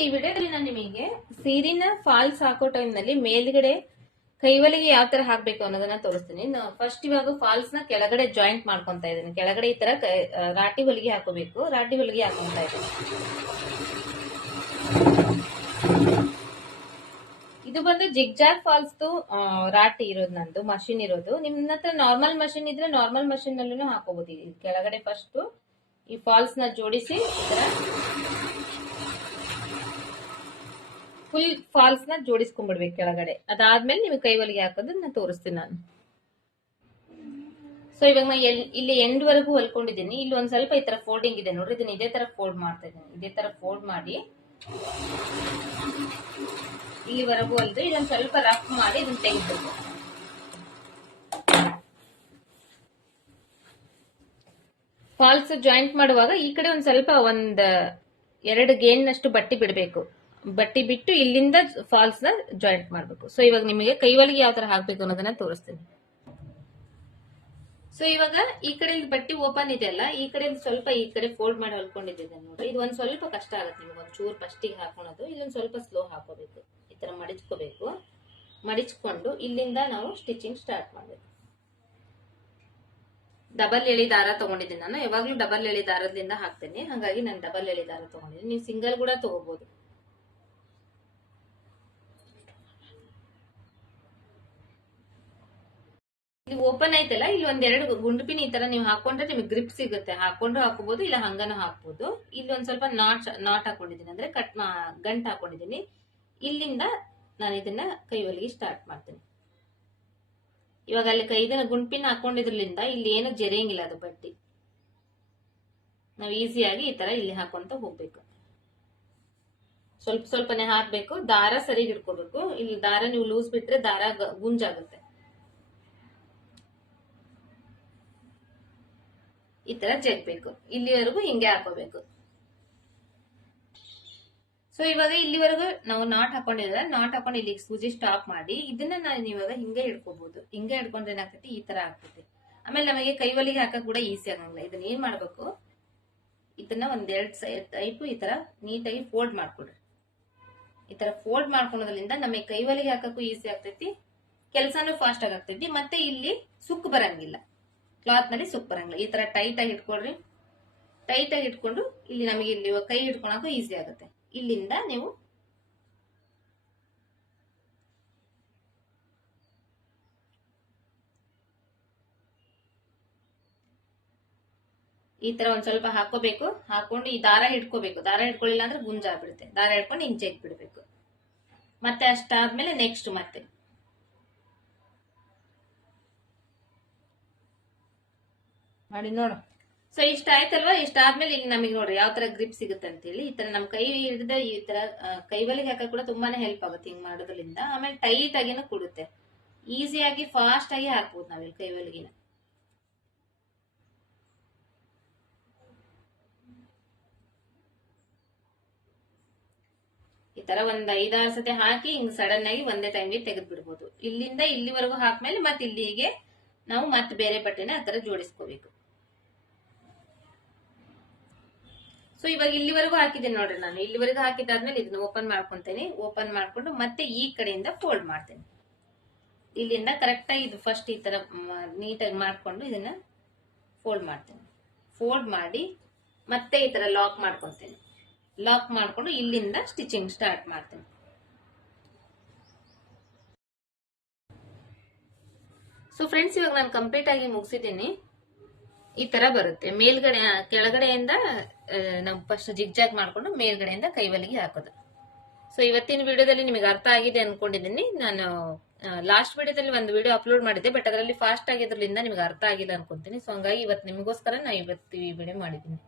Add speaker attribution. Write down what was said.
Speaker 1: ಈ ವಿಡಿಯೋದಲ್ಲಿ ನಾನು ನಿಮಗೆ ಸೀರಿನ ಫಾಲ್ಸ್ ಹಾಕೋ ಟೈಮ್ನಲ್ಲಿ ಮೇಲ್ಗಡೆ ಕೈವಲಿಗೆ ಯಾವ ತರ ಹಾಕ್ಬೇಕು ಅನ್ನೋದನ್ನ ತೋರಿಸ್ತೀನಿ. ಫಸ್ಟ್ ಇವಾಗ ಫಾಲ್ಸ್ನ ಕೆಳಗಡೆ ಜಾಯಿಂಟ್ ಮಾಡ್ಕೊಂತ ಇದ್ದೀನಿ. ಕೆಳಗಡೆ ಈ ತರ ರಾಟಿ ಹೊಲಿಗೆ ಹಾಕೋಬೇಕು. ರಾಟಿ ಹೊಲಿಗೆ ಹಾಕೊಂತ ಇದ್ದೀನಿ. ಇದು ಬಂದು ಜಿಗ್ಜಾಗ್ ಫಾಲ್ಸ್ ರಾಟಿ ಇರೋದು ನಂದು ಮಷಿನ್ ಇರೋದು. ನಿಮ್ ಹತ್ರ ನಾರ್ಮಲ್ ಮಷಿನ್ ಇದ್ರೆ ನಾರ್ಮಲ್ ಮಷಿನ್ ನಲ್ಲೂ ಹಾಕೋಬಹುದು ಕೆಳಗಡೆ ಫಸ್ಟ್ ಈ ಫಾಲ್ಸ್ನ ಜೋಡಿಸಿ ಈ ತರ ಫುಲ್ ಫಾಲ್ಸ್ನ ಜೋಡಿಸ್ಕೊಂಡ್ಬಿಡ್ಬೇಕು ಕೆಳಗಡೆ. ಅದಾದ್ಮೇಲೆ ನಿಮಗೆ ಕೈವಲಿಗೆ ಹಾಕೋದನ್ನ ತೋರಿಸ್ತೀನಿ ನಾನು. ಸೊ ಇವಾಗ ನಾ ಇಲ್ಲಿ ಎಂಡ್ ವರೆಗೂ ಹೊಲ್ಕೊಂಡಿದ್ದೀನಿ. ಇಲ್ಲಿ ಒಂದ್ ಸ್ವಲ್ಪ ಈ ತರ ಫೋಲ್ಡಿಂಗ್ ಇದೆ ನೋಡ್ರಿ. ಇದನ್ನ ಇದೇ ತರ ಫೋಲ್ಡ್ ಮಾಡ್ತಾ ಇದ್ದೀನಿ. ಇದೇ ತರ ಫೋಲ್ಡ್ ಮಾಡಿ ಇಲ್ಲಿವರೆಗೂ ಅಲ್ದು ಇದನ್ನ ಸ್ವಲ್ಪ ರಫ್ ಮಾಡಿ ಇದನ್ನ ತೆಗೆದು ಫಾಲ್ಸ್ ಜಾಯಿಂಟ್ ಮಾಡುವಾಗ ಈ ಕಡೆ ಒಂದ್ ಸ್ವಲ್ಪ ಒಂದ್, ಎರಡು ಗೇನ್ನಷ್ಟು ಬಟ್ಟಿ ಬಿಡಬೇಕು. ಬಟ್ಟಿ ಬಿಟ್ಟು ಇಲ್ಲಿಂದ ಫಾಲ್ಸ್ನ ಜಾಯಿಂಟ್ ಮಾಡಬೇಕು. ಸೊ ಇವಾಗ ನಿಮಗೆ ಕೈವಲಿಗೆ ಯಾವ ತರ ಹಾಕ್ಬೇಕು ಅನ್ನೋದನ್ನ ತೋರಿಸ್ತೀನಿ. ಸೊ ಇವಾಗ ಈ ಕಡೆ ಬಟ್ಟಿ ಓಪನ್ ಇದೆ ಅಲ್ಲ, ಈ ಕಡೆ ಸ್ವಲ್ಪ ಈ ಕಡೆ ಫೋಲ್ಡ್ ಮಾಡಿ ಹೊಲ್ಕೊಂಡಿದ್ದೆ ನೋಡಿ. ಇದು ಒಂದ್ ಸ್ವಲ್ಪ ಕಷ್ಟ ಆಗುತ್ತೆ ನಿಮ್ಗೆ ಒಂದ್ ಚೂರ್ ಫಸ್ಟಿಗೆ ಹಾಕೊಳೋದು, ಇಲ್ಲೊಂದ್ ಸ್ವಲ್ಪ ಸ್ಲೋ ಹಾಕೋಬೇಕು. ಈ ತರ ಮಡಿಚ್ಕೋಬೇಕು. ಮಡಿಚ್ಕೊಂಡು ಇಲ್ಲಿಂದ ನಾವು ಸ್ಟಿಚಿಂಗ್ ಸ್ಟಾರ್ಟ್ ಮಾಡ್ಬೇಕು. ಡಬಲ್ ಎಳಿ ದಾರ ತಗೊಂಡಿದ್ದೀನಿ ನಾನು. ಯಾವಾಗ್ಲೂ ಡಬಲ್ ಎಳಿ ದಾರದಿಂದ ಹಾಕ್ತೇನೆ. ಹಾಗಾಗಿ ನಾನು ಡಬಲ್ ಎಳಿ ದಾರ ತಗೊಂಡಿದ್ದೀನಿ. ನೀವು ಸಿಂಗಲ್ ಕೂಡ ತಗೋಬಹುದು ಇಲ್ಲಿ ಓಪನ್ ಐತಲ್ಲ ಇಲ್ಲಿ ಒಂದೆರಡು ಗುಂಡು ಪಿನ್ ಈ ತರ ನೀವು ಹಾಕೊಂಡ್ರೆ ನಿಮಗೆ ಗ್ರಿಪ್ ಸಿಗುತ್ತೆ. ಹಾಕೊಂಡು ಹಾಕೋಬಹುದು ಇಲ್ಲ ಹಂಗನೂ ಹಾಕ್ಬೋದು. ಇಲ್ಲಿ ಒಂದ್ ಸ್ವಲ್ಪ ನಾಟ್ ನಾಟ್ ಹಾಕೊಂಡಿದ್ದೀನಿ. ಅಂದ್ರೆ ಕಟ್ ಗಂಟ್ ಹಾಕೊಂಡಿದ್ದೀನಿ. ಇಲ್ಲಿಂದ ನಾನು ಇದನ್ನ ಕೈವಲಿಗೆ ಸ್ಟಾರ್ಟ್ ಮಾಡ್ತೀನಿ. ಇವಾಗ ಅಲ್ಲಿ ಕೈದನ್ನ ಗುಂಡ್ಪಿನ್ ಹಾಕೊಂಡಿದ್ರಲಿಂದ ಇಲ್ಲಿ ಏನು ಜರಿಯಂಗಿಲ್ಲ ಅದು ಬಟ್ಟಿ. ನಾವು ಈಸಿಯಾಗಿ ಈ ತರ ಇಲ್ಲಿ ಹಾಕೊಂತ ಹೋಗ್ಬೇಕು. ಸ್ವಲ್ಪ ಸ್ವಲ್ಪನೇ ಹಾಕ್ಬೇಕು. ದಾರ ಸರಿಗೆ ಹಿಡ್ಕೋಬೇಕು. ಇಲ್ಲಿ ದಾರ ನೀವು ಲೂಸ್ ಬಿಟ್ರೆ ದಾರ ಗುಂಜಾಗುತ್ತೆ. ಈ ತರ ಜಗ್ಬೇಕು. ಇಲ್ಲಿವರೆಗೂ ಹಿಂಗೆ ಹಾಕೋಬೇಕು. ಸೊ ಇವಾಗ ಇಲ್ಲಿವರೆಗೂ ನಾವು ನಾಟ್ ಹಾಕೊಂಡಿದ್ರೆ ನಾಟ್ ಹಾಕೊಂಡು ಇಲ್ಲಿ ಸೂಜಿ ಸ್ಟಾಪ್ ಮಾಡಿ, ಇದನ್ನ ನಾನು ಇವಾಗ ಹಿಂಗೆ ಹಿಡ್ಕೋಬಹುದು ಹಿಂಗೆ ಹಿಡ್ಕೊಂಡ್ರೆ ಏನಾಗ್ತೈತಿ? ಈ ತರ ಆಗ್ತೈತಿ. ಆಮೇಲೆ ನಮಗೆ ಕೈವಲಿಗೆ ಹಾಕಕ್ ಕೂಡ ಈಸಿ ಆಗಂಗಿಲ್ಲ. ಇದನ್ನ ಏನ್ ಮಾಡ್ಬೇಕು? ಇದನ್ನ ಒಂದೆರಡು ಸೈಡ್ ಟೈಪ್ ಈ ತರ ನೀಟಾಗಿ ಫೋಲ್ಡ್ ಮಾಡ್ಕೊಡ್ರಿ. ಈ ತರ ಫೋಲ್ಡ್ ಮಾಡ್ಕೊಳೋದ್ರಿಂದ ನಮಗೆ ಕೈವಲಿಗೆ ಹಾಕಕ್ಕೂ ಈಸಿ ಆಗ್ತೈತಿ. ಕೆಲಸನೂ ಫಾಸ್ಟ್ ಆಗಿ ಮತ್ತೆ ಇಲ್ಲಿ ಸುಕ್ ಬರಂಗಿಲ್ಲ. ಕ್ಲಾತ್ನಲ್ಲಿ ಸುಕ್ ಬರಂಗಿಲ್ಲ ಈ ತರ ಟೈಟ್ ಆಗಿ ಇಟ್ಕೊಳ್ರಿ. ಟೈಟ್ ಆಗಿ ಇಟ್ಕೊಂಡು ಇಲ್ಲಿ ನಮಗೆ ಇಲ್ಲಿ ಕೈ ಹಿಡ್ಕೊಳಕ್ಕೂ ಈಸಿ ಆಗುತ್ತೆ. ಇಲ್ಲಿಂದ ನೀವು ಈ ತರ ಒಂದ್ ಸ್ವಲ್ಪ ಹಾಕೋಬೇಕು. ಹಾಕೊಂಡು ಈ ದಾರ ಹಿಡ್ಕೋಬೇಕು. ದಾರ ಹಿಡ್ಕೊಳ್ಳಿಲ್ಲ ಅಂದ್ರೆ ಗುಂಜಾಗ್ಬಿಡುತ್ತೆ. ದಾರ ಹಿಡ್ಕೊಂಡು ಇಂಚೆ ಬಿಡ್ಬೇಕು ಮತ್ತೆ ಅಷ್ಟಾದ್ಮೇಲೆ ನೆಕ್ಸ್ಟ್ ಮತ್ತೆ. ಮಾಡಿ ನೋಡು. ಸೊ ಇಷ್ಟ ಆಯ್ತಲ್ವಾ? ಇಷ್ಟ ಆದ್ಮೇಲೆ ಇಲ್ಲಿ ನಮಗೆ ನೋಡ್ರಿ, ಯಾವ ತರ ಗ್ರಿಪ್ ಸಿಗುತ್ತೆ ಅಂತ ಹೇಳಿ ಈ ತರ ನಮ್ ಕೈ ಹಿಡಿದ ಈ ತರ ಕೈವಲಿಗೆ ಹಾಕಕ್ ಕೂಡ ತುಂಬಾನೇ ಹೆಲ್ಪ್ ಆಗುತ್ತೆ ಹಿಂಗ್ ಮಾಡೋದ್ರಿಂದ. ಆಮೇಲೆ ಟೈಟ್ ಆಗಿನೂ ಕೊಡುತ್ತೆ. ಈಸಿಯಾಗಿ ಫಾಸ್ಟ್ ಆಗಿ ಹಾಕ್ಬೋದು ನಾವಿಲ್ಲಿ ಕೈವಲಿಗೆನ ಈ ತರ ಒಂದ್ ಐದಾರು ಸತಿ ಹಾಕಿ ಹಿಂಗ್ ಸಡನ್ ಆಗಿ ಒಂದೇ ಟೈಮ್ಗೆ ತೆಗೆದು ಬಿಡ್ಬೋದು. ಇಲ್ಲಿಂದ ಇಲ್ಲಿವರೆಗೂ ಹಾಕ್ಮೇಲೆ ಮತ್ತೆ ಇಲ್ಲಿಗೆ ನಾವು ಮತ್ತೆ ಬೇರೆ ಬಟ್ಟೆನ ಆ ತರ ಜೋಡಿಸ್ಕೋಬೇಕು. ಸೊ ಇವಾಗ ಇಲ್ಲಿವರೆಗೂ ಹಾಕಿದ್ದೀನಿ ನೋಡ್ರಿ ನಾನು. ಇಲ್ಲಿವರೆಗೂ ಹಾಕಿದ್ದಾದ್ಮೇಲೆ ಇದನ್ನ ಓಪನ್ ಮಾಡ್ಕೊಂತೇನೆ. ಓಪನ್ ಮಾಡ್ಕೊಂಡು ಮತ್ತೆ ಈ ಕಡೆಯಿಂದ ಫೋಲ್ಡ್ ಮಾಡ್ತೇನೆ. ಇಲ್ಲಿಂದ ಕರೆಕ್ಟ್ ಆಗಿ ಇದು ಫಸ್ಟ್ ಈ ತರ ನೀಟಾಗಿ ಮಾಡ್ಕೊಂಡು ಇದನ್ನ ಫೋಲ್ಡ್ ಮಾಡ್ತೇನೆ. ಫೋಲ್ಡ್ ಮಾಡಿ ಮತ್ತೆ ಈ ತರ ಲಾಕ್ ಮಾಡ್ಕೊಂತೇನೆ. ಲಾಕ್ ಮಾಡ್ಕೊಂಡು ಇಲ್ಲಿಂದ ಸ್ಟಿಚಿಂಗ್ ಸ್ಟಾರ್ಟ್ ಮಾಡ್ತೇನೆ. ಸೊ ಫ್ರೆಂಡ್ಸ್ ಇವಾಗ ನಾನು ಕಂಪ್ಲೀಟ್ ಆಗಿ ಮುಗಿಸಿದ್ದೀನಿ. ಈ ತರ ಬರುತ್ತೆ. ಮೇಲ್ಗಡೆ, ಕೆಳಗಡೆಯಿಂದ ನಮ್ಮ ಫಸ್ಟ್ ಜಿಗ್ಜಾಗ್ ಮಾಡ್ಕೊಂಡು ಮೇಲ್ಗಡೆಯಿಂದ ಕೈವಲಿಗೆ ಹಾಕೋದು. ಸೊ ಇವತ್ತಿನ ವಿಡಿಯೋದಲ್ಲಿ ನಿಮಗೆ ಅರ್ಥ ಆಗಿದೆ ಅನ್ಕೊಂಡಿದ್ದೀನಿ. ನಾನು ಲಾಸ್ಟ್ ವಿಡಿಯೋದಲ್ಲಿ ಒಂದು ವಿಡಿಯೋ ಅಪ್ಲೋಡ್ ಮಾಡಿದ್ದೆ ಬಟ್ ಅದರಲ್ಲಿ ಫಾಸ್ಟ್ ಆಗಿದ್ರಲಿಂದ ನಿಮಗೆ ಅರ್ಥ ಆಗಿಲ್ಲ ಅನ್ಕೊಂತೀನಿ. ಸೊ ಹಂಗಾಗಿ ಇವತ್ತು ನಿಮಗೋಸ್ಕರ ನಾನು ಇವತ್ತು ಈ ವಿಡಿಯೋ ಮಾಡಿದ್ದೀನಿ.